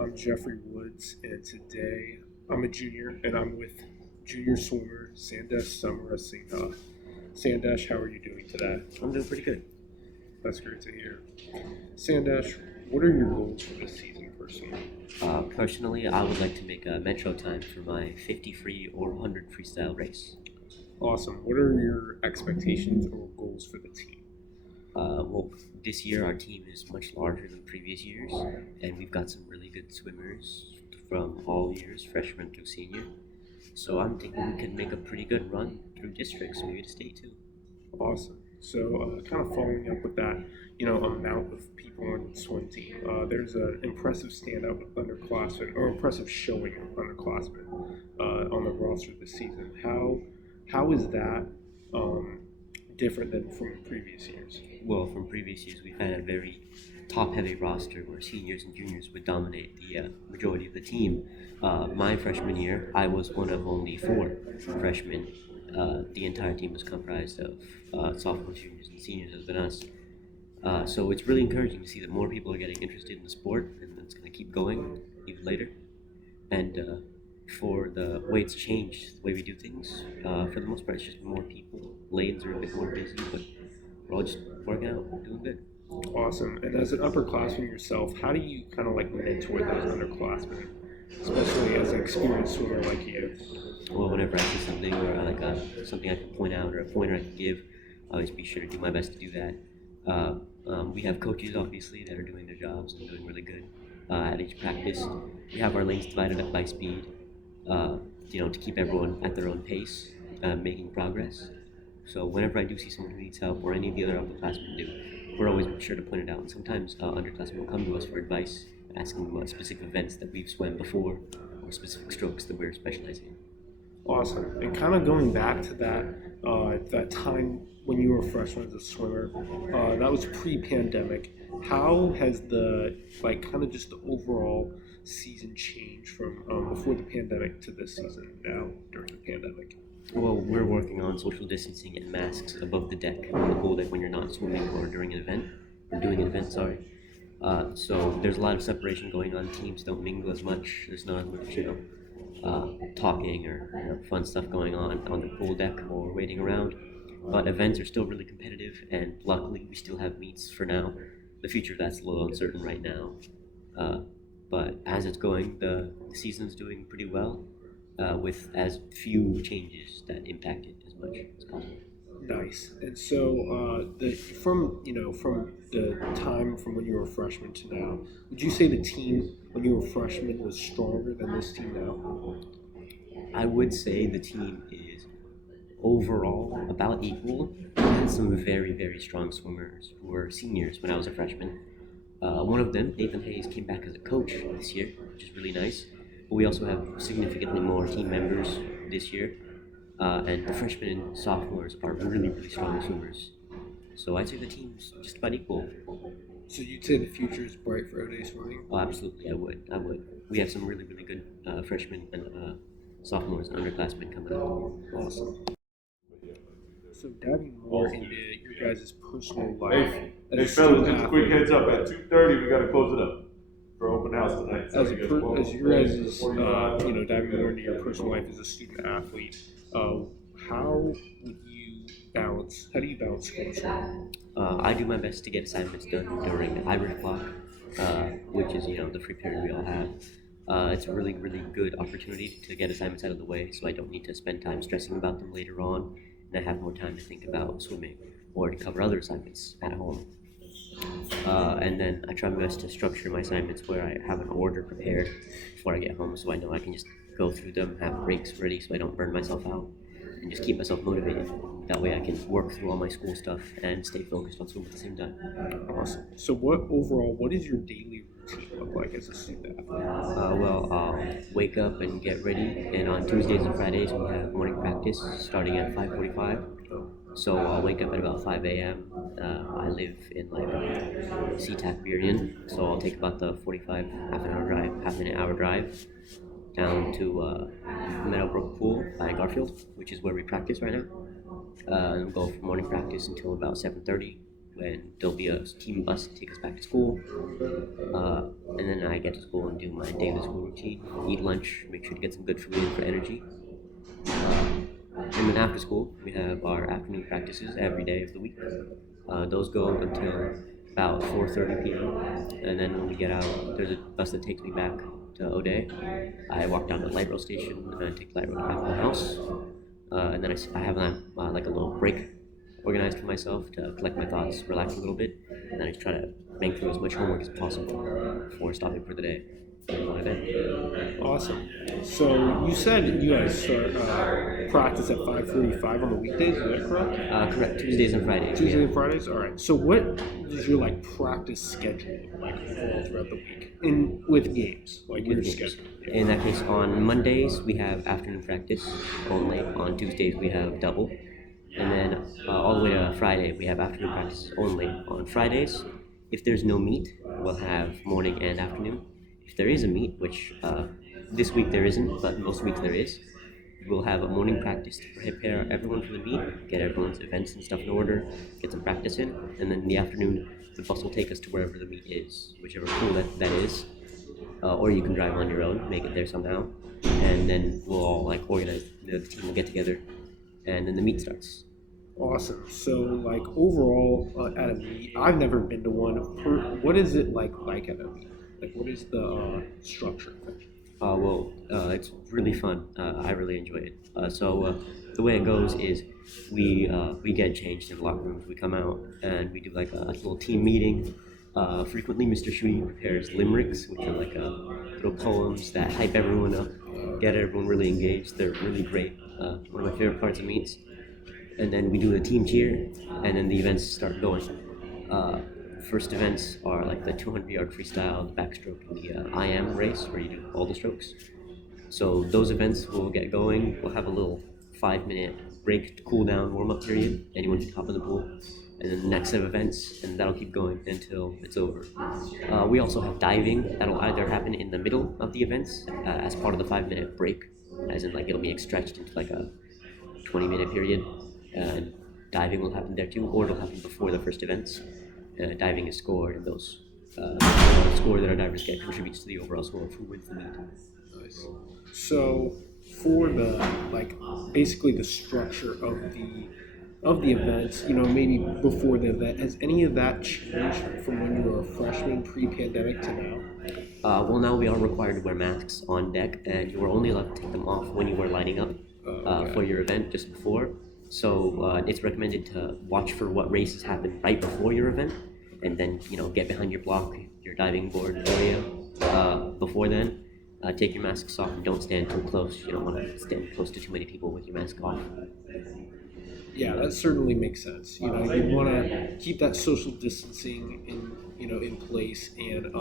I'm Jeffrey Woods, and today I'm a junior, and I'm with junior swimmer Sandesh Samarasinghe. Sandesh, how are you doing today? I'm doing pretty good. That's great to hear. Sandesh, what are your goals for this season personally? Personally, I would like to make a metro time for my 50 free or 100 freestyle race. Awesome. What are your expectations or goals for the team? Well, this year our team is much larger than previous years, and we've got some really good swimmers from all years, freshman through senior. So I'm thinking we could make a pretty good run through districts, maybe to state too. Awesome. So, kind of following up with that, amount of people on the swim team. There's an impressive standout underclassmen or impressive showing of underclassmen on the roster this season. How is that different than from previous years? Well, from previous years, we've had a very top-heavy roster where seniors and juniors would dominate the majority of the team. My freshman year, I was one of only four freshmen. The entire team was comprised of sophomores, juniors, and seniors, other than us. So it's really encouraging to see that more people are getting interested in the sport, and it's going to keep going even later. And for the way it's changed, the way we do things, for the most part, it's just more people. Lanes are a bit more busy, but we're all just working out, doing good. Awesome. And as an upperclassman yourself, how do you kind of like mentor those underclassmen, especially as an experienced swimmer like you? Well, whenever I see something or something I can point out or a pointer I can give, I always be sure to do my best to do that. We have coaches, obviously, that are doing their jobs and doing really good at each practice. We have our lanes divided up by speed, to keep everyone at their own pace, making progress. So whenever I do see someone who needs help, or any of the other upperclassmen do, we're always sure to point it out. And sometimes underclassmen will come to us for advice, asking about specific events that we've swam before, or specific strokes that we're specializing in. Awesome. And kind of going back to that time when you were a freshman as a swimmer, that was pre-pandemic. How has the kind of just the overall season changed from before the pandemic to this season now during the pandemic? Well, we're working on social distancing and masks above the deck, on the pool deck when you're not swimming or during an event, or doing an event, sorry. So there's a lot of separation going on. Teams don't mingle as much. There's not as much, talking or fun stuff going on the pool deck or waiting around. But events are still really competitive, and luckily we still have meets for now. The future of that's a little uncertain right now. But as it's going, the season's doing pretty well, with as few changes that impact it as much as possible. Nice. And so, from the time from when you were a freshman to now, would you say the team when you were a freshman was stronger than this team now? I would say the team is overall about equal. We had some very, very strong swimmers who were seniors when I was a freshman. One of them, Nathan Hayes, came back as a coach this year, which is really nice. But we also have significantly more team members this year. And the freshmen and sophomores are really, really strong swimmers. So I'd say the team's just about equal. So you'd say the future is bright for OD swimming? Oh, absolutely, I would. We have some really, really good freshmen and sophomores and underclassmen coming up. Awesome. So diving more into your guys' personal life Hey, as a fellas, student just a quick athlete, heads up. At 2:30, we got to close it up for open house tonight. as you guys is diving more into your personal life as a student athlete, how would you balance? How do you balance school and swimming? I do my best to get assignments done during the Irish block, which is the free period we all have. It's a really, really good opportunity to get assignments out of the way, so I don't need to spend time stressing about them later on, and I have more time to think about swimming or to cover other assignments at home. And then I try my best to structure my assignments where I have an order prepared before I get home, so I know I can just go through them, have breaks ready so I don't burn myself out, and just keep myself motivated. That way I can work through all my school stuff and stay focused on school at the same time. Awesome. So what does your daily routine look like as a student athlete? I'll wake up and get ready, and on Tuesdays and Fridays we have morning practice starting at 5:45. So I'll wake up at about 5 a.m. I live in SeaTac Burien, so I'll take about the 45 half an hour drive down to Meadowbrook Pool by Garfield, which is where we practice right now. And we'll go from morning practice until about 7:30. when there'll be a team bus to take us back to school. Uh, and then I get to school and do my daily school routine, eat lunch, make sure to get some good food in for energy. And then after school, we have our afternoon practices every day of the week. Those go until about 4:30 p.m. And then when we get out, there's a bus that takes me back to O'Day. I walk down to the light rail station and then take the light rail back to my house. And then I have like a little break organized for myself to collect my thoughts, relax a little bit, and then I try to bang through as much homework as possible before stopping for the day. And then, Awesome. So you said you guys start practice at 5:45 on the weekdays. Is that correct? correct, Tuesdays and Fridays. Tuesdays Yeah. and Fridays. All right. So what is your like practice schedule like all throughout the week? In with games, like your With games. schedule. In that case, on Mondays we have afternoon practice only. On Tuesdays we have double, and then all the way to Friday we have afternoon practice only. On Fridays, if there's no meet, we'll have morning and afternoon. If there is a meet, which this week there isn't, but most weeks there is, we'll have a morning practice to prepare everyone for the meet, get everyone's events and stuff in order, get some practice in, and then in the afternoon the bus will take us to wherever the meet is, whichever pool that is. Or you can drive on your own, make it there somehow, and then we'll all like organize. The team will get together, and then the meet starts. Awesome. So like overall at a meet, I've never been to one. What is it like at a meet? Like what is the structure? It's really fun. I really enjoy it. The way it goes is we get changed in the locker rooms. We come out and we do like a little team meeting. Frequently, Mr. Shui prepares limericks, which are like little poems that hype everyone up, get everyone really engaged. They're really great. One of my favorite parts of meets. And then we do a team cheer, and then the events start going. First events are like the 200-yard freestyle, the backstroke, and the IM race, where you do all the strokes. So those events will get going. We'll have a little 5-minute break to cool down, warm up period. Anyone can hop in the pool. And then the next set of events, and that'll keep going until it's over. We also have diving. That'll either happen in the middle of the events as part of the 5-minute break, as in like it'll be stretched into like a 20-minute period. And diving will happen there too, or it'll happen before the first events. Diving is scored, and those score that our divers get contributes to the overall score of who wins the meet. Nice. So for the like basically the structure of the events, maybe before the event, has any of that changed from when you were a freshman pre-pandemic to now? Well, now we are required to wear masks on deck, and you are only allowed to take them off when you are lining up for your event just before. So it's recommended to watch for what races happen right before your event, and then get behind your block, your diving board area before then. Take your masks off and don't stand too close. You don't want to stand close to too many people with your mask off. Yeah, that certainly makes sense. You want to keep that social distancing in place, and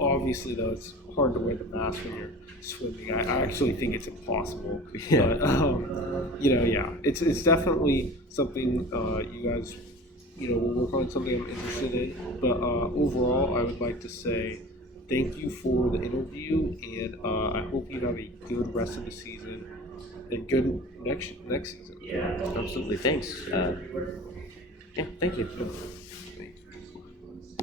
obviously though it's hard to wear the mask when you're swimming. I actually think it's impossible. Yeah. But yeah, it's definitely something you guys will work on, something I'm interested in. But overall, I would like to say thank you for the interview, and I hope you have a good rest of the season and good next season. Yeah, absolutely. Thanks. Yeah, thank you.